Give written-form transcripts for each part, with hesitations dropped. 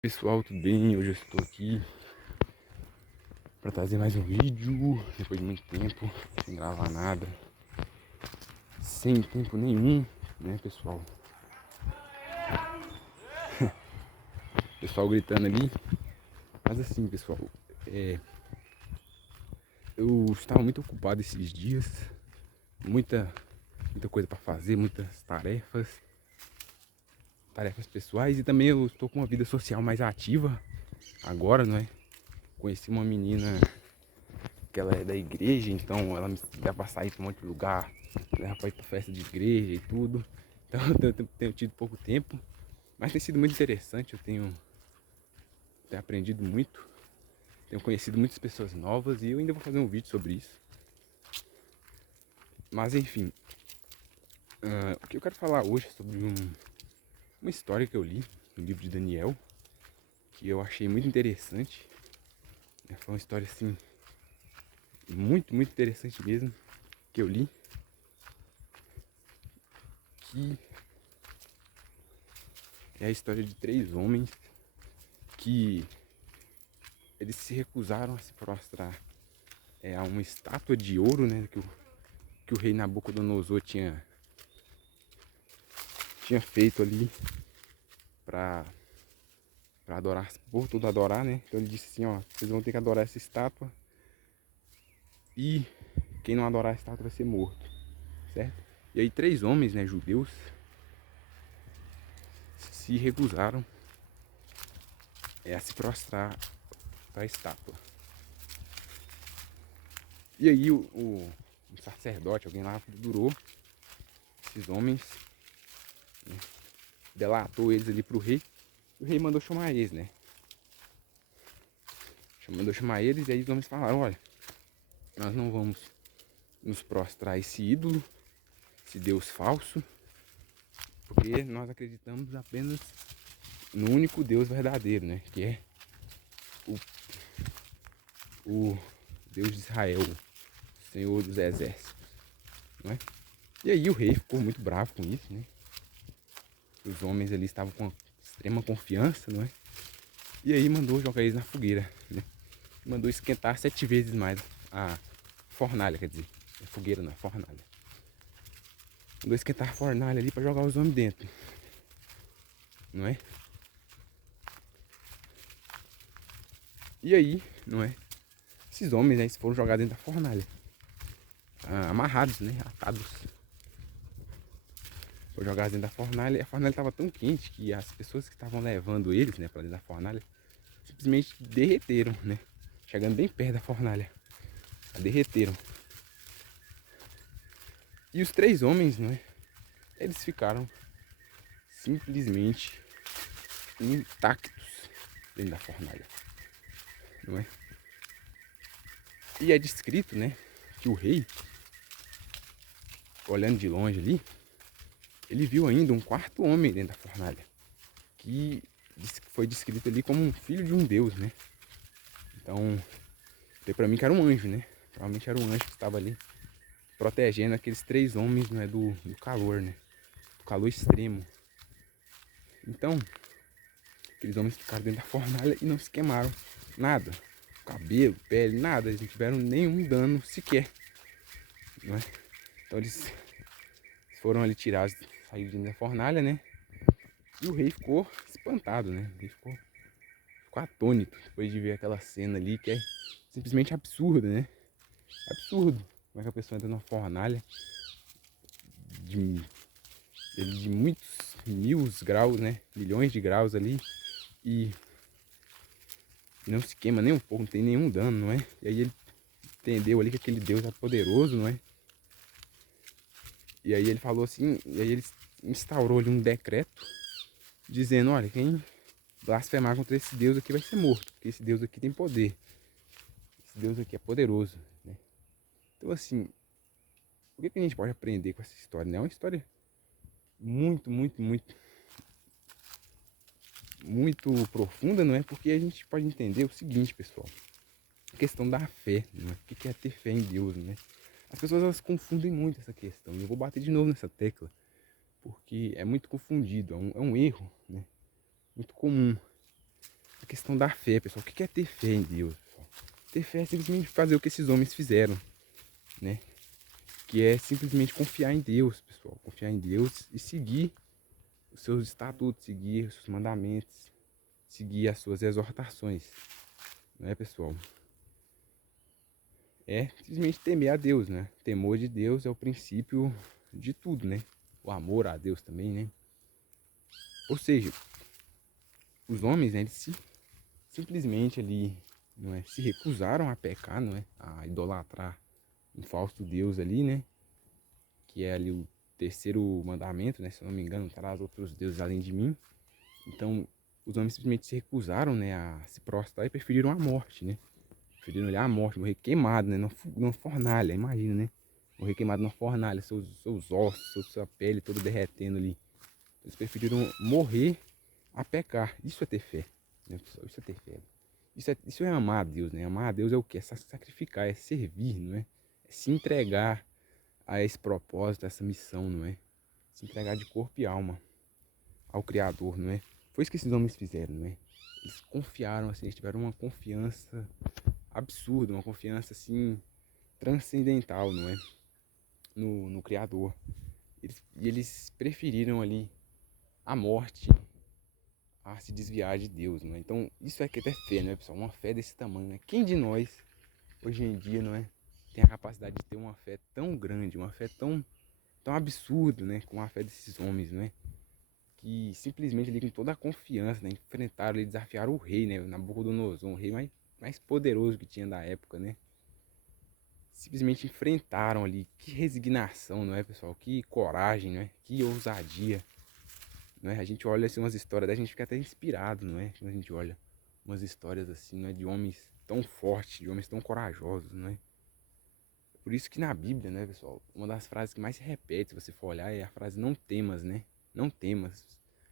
Pessoal, tudo bem? Hoje eu estou aqui para trazer mais um vídeo depois de muito tempo sem gravar nada, sem tempo nenhum, né, pessoal? Pessoal gritando ali, mas assim, pessoal, eu estava muito ocupado esses dias, muita coisa para fazer, muitas tarefas pessoais, e também eu estou com uma vida social mais ativa agora, não é? Conheci uma menina que ela é da igreja, então ela me dá pra sair pra um monte de lugar, leva pra ir pra festa de igreja e tudo. Então eu tenho tido pouco tempo, mas tem sido muito interessante, eu tenho aprendido muito, tenho conhecido muitas pessoas novas e eu ainda vou fazer um vídeo sobre isso. Mas enfim, o que eu quero falar hoje é sobre uma história que eu li no livro de Daniel, que eu achei muito interessante. Foi uma história assim, muito interessante mesmo, que eu li, que é a história de 3 homens que eles se recusaram a se prostrar a uma estátua de ouro, né, que o rei Nabucodonosor tinha feito ali para adorar, o povo todo adorar, né? Então ele disse assim, ó, vocês vão ter que adorar essa estátua e quem não adorar a estátua vai ser morto, certo? E aí 3 homens, né, judeus, se recusaram a se prostrar para a estátua. E aí o sacerdote, alguém lá, durou esses homens, né, delatou eles ali pro rei. O rei mandou chamar eles, né? Mandou chamar eles e aí os homens falaram, olha, nós não vamos nos prostrar a esse ídolo, esse Deus falso, porque nós acreditamos apenas no único Deus verdadeiro, né? Que é o Deus de Israel, o Senhor dos Exércitos, não é? E aí o rei ficou muito bravo com isso, né? Os homens ali estavam com extrema confiança, não é? E aí mandou jogar eles na fogueira, né? Mandou esquentar 7 vezes mais a fornalha, quer dizer, a fogueira não, a fornalha. Mandou esquentar a fornalha ali para jogar os homens dentro, não é? E aí, não é? Esses homens, né, eles foram jogados dentro da fornalha, amarrados, né, atados. Foram jogados dentro da fornalha e a fornalha estava tão quente que as pessoas que estavam levando eles, né, para dentro da fornalha, simplesmente derreteram, né? Chegando bem perto da fornalha, derreteram. E os 3 homens, não é? Eles ficaram simplesmente intactos dentro da fornalha, não é? E é descrito, né, que o rei, olhando de longe ali, ele viu ainda um 4º homem dentro da fornalha, que foi descrito ali como um filho de um deus, né? Então, deu pra mim que era um anjo, né? Provavelmente era um anjo que estava ali protegendo aqueles 3 homens, né, do calor, né? Do calor extremo. Então, aqueles homens ficaram dentro da fornalha e não se queimaram nada. Cabelo, pele, nada. Eles não tiveram nenhum dano sequer, não é? Então eles foram ali tirados, saíram da fornalha, né? E o rei ficou espantado, né? Ele ficou atônito depois de ver aquela cena ali que é simplesmente absurda, né? Absurdo. Como é que a pessoa entra numa fornalha de, de muitos mil graus, né? Milhões de graus ali e não se queima nem um pouco, não tem nenhum dano, não é? E aí ele entendeu ali que aquele Deus é poderoso, não é? E aí ele falou assim, e aí ele instaurou ali um decreto dizendo, olha, quem blasfemar contra esse Deus aqui vai ser morto, porque esse Deus aqui tem poder. Esse Deus aqui é poderoso, né? Então assim, o que a gente pode aprender com essa história, né? É uma história muito profunda, não é? Porque a gente pode entender o seguinte, pessoal. A questão da fé, não é? O que é ter fé em Deus, né? As pessoas elas confundem muito essa questão. E eu vou bater de novo nessa tecla, porque é muito confundido, é um erro, né? Muito comum. questão da fé, pessoal. O que é ter fé em Deus, pessoal? Ter fé é simplesmente fazer o que esses homens fizeram, né? Que é simplesmente confiar em Deus, pessoal. Confiar em Deus e seguir os seus estatutos, seguir os seus mandamentos, seguir as suas exortações, né, pessoal? É simplesmente temer a Deus, né? O temor de Deus é o princípio de tudo, né? O amor a Deus também, né? Ou seja, os homens, né, eles simplesmente ali, não é, se recusaram a pecar, não é, a idolatrar um falso Deus ali, né? Que é ali o terceiro mandamento, né? Se eu não me engano, traz outros deuses além de mim. Então, os homens simplesmente se recusaram, né, a se prostrar e preferiram a morte, né? Preferiram olhar a morte, morrer queimado, né? Numa fornalha, imagina, né? Morrer queimado numa fornalha, seus ossos, sua pele toda derretendo ali. Eles preferiram morrer a pecar. Isso é ter fé, né, pessoal? Isso é ter fé. Isso é amar a Deus, né? Amar a Deus é o quê? É sacrificar, é servir, não é? É se entregar a esse propósito, a essa missão, não é? Se entregar de corpo e alma ao Criador, não é? Foi isso que esses homens fizeram, não é? Eles confiaram, assim, eles tiveram uma confiança absurda, uma confiança, assim, transcendental, não é? No Criador. Eles preferiram ali a morte a se desviar de Deus, não é? Então, isso é que é fé, não é, pessoal? Uma fé desse tamanho, né? Quem de nós, hoje em dia, não é? Tem a capacidade de ter uma fé tão grande, uma fé tão absurda, né? Com a fé desses homens, não é? Que simplesmente ali com toda a confiança, né? Enfrentaram ali, desafiaram o rei, né? Nabucodonosor, o rei mais poderoso que tinha da época, né? Simplesmente enfrentaram ali. Que resignação, não é, pessoal? Que coragem, não é? Que ousadia. Não é? A gente olha assim umas histórias, a gente fica até inspirado, não é? Quando a gente olha umas histórias assim, não é? De homens tão fortes, de homens tão corajosos, não é? Por isso que na Bíblia, né, pessoal, uma das frases que mais se repete, se você for olhar, é a frase não temas, né? Não temas.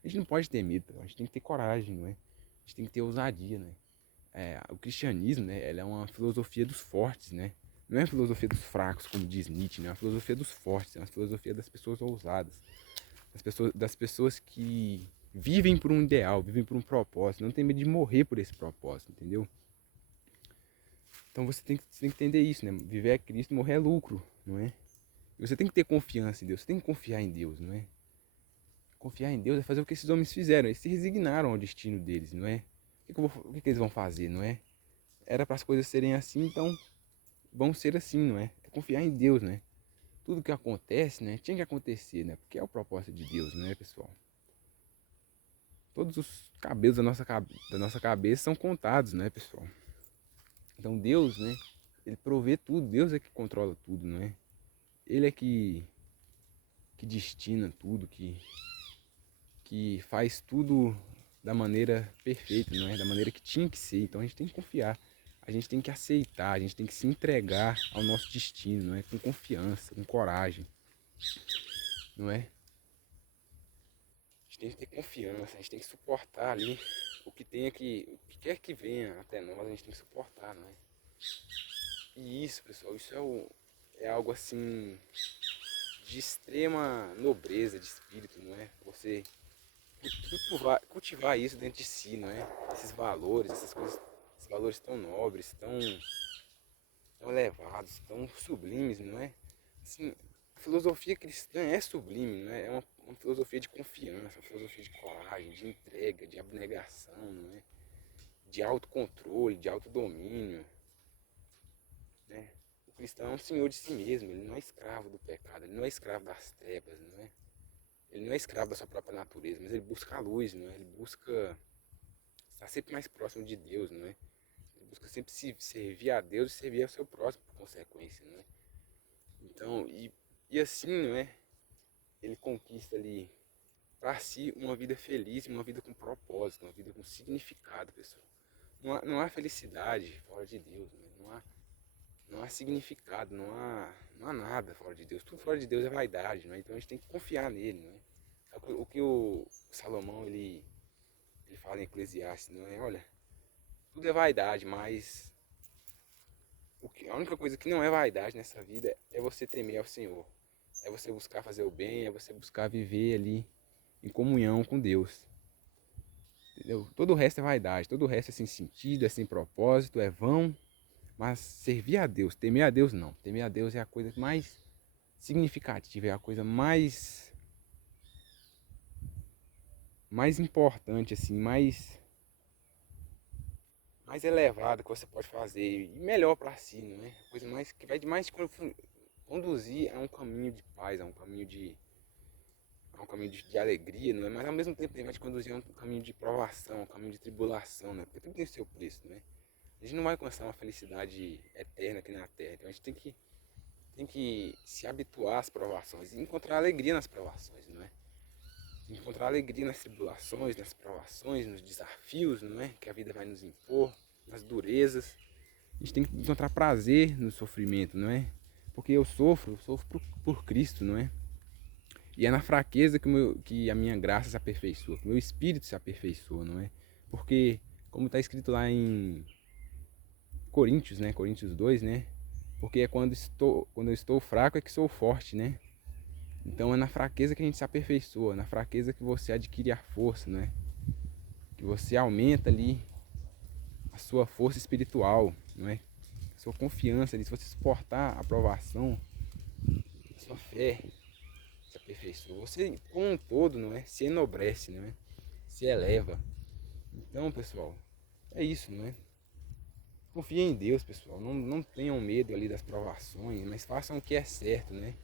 A gente não pode ter medo, a gente tem que ter coragem, não é? A gente tem que ter ousadia, né? O cristianismo, né, ela é uma filosofia dos fortes, né? Não é uma filosofia dos fracos, como diz Nietzsche, né? É uma filosofia dos fortes, é uma filosofia das pessoas ousadas, das pessoas que vivem por um ideal, vivem por um propósito, não tem medo de morrer por esse propósito, entendeu? Então você tem que entender isso, né? Viver é Cristo, morrer é lucro, não é? E você tem que ter confiança em Deus, você tem que confiar em Deus, não é? Confiar em Deus é fazer o que esses homens fizeram, eles se resignaram ao destino deles, não é? O que eles vão fazer, não é? Era para as coisas serem assim, então vão ser assim, não é? É confiar em Deus, né? Tudo que acontece, né? Tinha que acontecer, né? Porque é o propósito de Deus, não é, pessoal? Todos os cabelos da nossa cabeça são contados, né, pessoal? Então Deus, né? Ele provê tudo, Deus é que controla tudo, não é? Ele é que destina tudo, que faz tudo da maneira perfeita, não é? Da maneira que tinha que ser. Então a gente tem que confiar, a gente tem que aceitar, a gente tem que se entregar ao nosso destino, não é? Com confiança, com coragem, não é? A gente tem que ter confiança, a gente tem que suportar ali o que quer que venha até nós, a gente tem que suportar, não é? E isso, pessoal, isso é algo assim de extrema nobreza de espírito, não é? Você cultivar isso dentro de si, não é? Esses valores, essas coisas, esses valores tão nobres, tão elevados, tão sublimes, não é? Assim, a filosofia cristã é sublime, não é? É uma filosofia de confiança, uma filosofia de coragem, de entrega, de abnegação, não é? De autocontrole, de autodomínio, né? O cristão é um senhor de si mesmo, ele não é escravo do pecado, ele não é escravo das trevas, não é? Ele não é escravo da sua própria natureza, mas ele busca a luz, não é? Ele busca estar sempre mais próximo de Deus, não é? Ele busca sempre se servir a Deus e servir ao seu próximo por consequência, não é? Então, e assim, não é? Ele conquista ali para si uma vida feliz, uma vida com propósito, uma vida com significado, pessoal. Não há felicidade fora de Deus, né? Não há significado, não há nada fora de Deus. Tudo fora de Deus é vaidade, né? Então a gente tem que confiar nele, né? O que o Salomão ele fala em Eclesiastes, não é? Olha, tudo é vaidade, mas a única coisa que não é vaidade nessa vida é você temer ao Senhor. É você buscar fazer o bem, é você buscar viver ali em comunhão com Deus. entendeu? Todo o resto é vaidade, todo o resto é sem sentido, é sem propósito, é vão. Mas servir a Deus, temer a Deus não. Temer a Deus é a coisa mais significativa, é a coisa mais importante, assim, mais elevada que você pode fazer e melhor para si, não é? A coisa mais que vai mais conduzir a um caminho de paz, a um caminho de alegria, não é? Mas ao mesmo tempo ele vai te conduzir a um caminho de provação, um caminho de tribulação, né? Porque tudo tem o seu preço, né? A gente não vai alcançar uma felicidade eterna aqui na Terra, então a gente tem que se habituar às provações e encontrar alegria nas provações, não é? Encontrar alegria nas tribulações, nas provações, nos desafios, não é? Que a vida vai nos impor, nas durezas. A gente tem que encontrar prazer no sofrimento, não é? Porque eu sofro por Cristo, não é? E é na fraqueza que a minha graça se aperfeiçoa, que o meu espírito se aperfeiçoa, não é? Porque, como está escrito lá em Coríntios, né? Coríntios 2, né? Porque é quando eu estou fraco é que sou forte, né? Então é na fraqueza que a gente se aperfeiçoa, na fraqueza que você adquire a força, né? Que você aumenta ali a sua força espiritual, não é? A sua confiança ali, se você suportar a provação, a sua fé se aperfeiçoa. Você, como um todo, não é? Se enobrece, não é? Se eleva. Então, pessoal, é isso, não é? Confiem em Deus, pessoal. Não tenham medo ali das provações, mas façam o que é certo, né?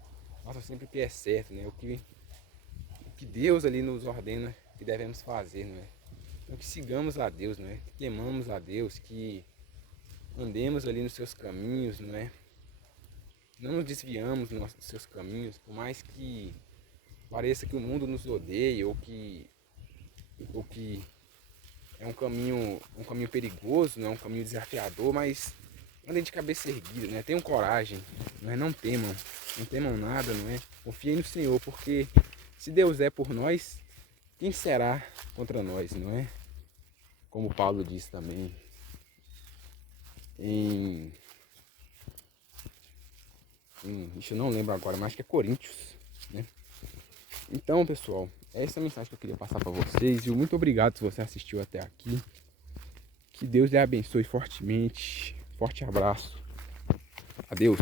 Façam sempre o que é certo, né? O que Deus ali nos ordena que devemos fazer, não é? Então que sigamos a Deus, não é? Que temamos a Deus, que andemos ali nos seus caminhos, não é? Não nos desviamos dos seus caminhos, por mais que pareça que o mundo nos odeie ou que é um caminho perigoso, não é um caminho desafiador, mas andem de cabeça erguida, né? Tenham coragem, não temam nada, não é? Confiem no Senhor, porque se Deus é por nós, quem será contra nós, não é? Como Paulo diz também isso eu não lembro agora, mas acho que é Coríntios, né? Então, pessoal, essa é a mensagem que eu queria passar para vocês. E muito obrigado se você assistiu até aqui. Que Deus lhe abençoe fortemente. Forte abraço. Adeus.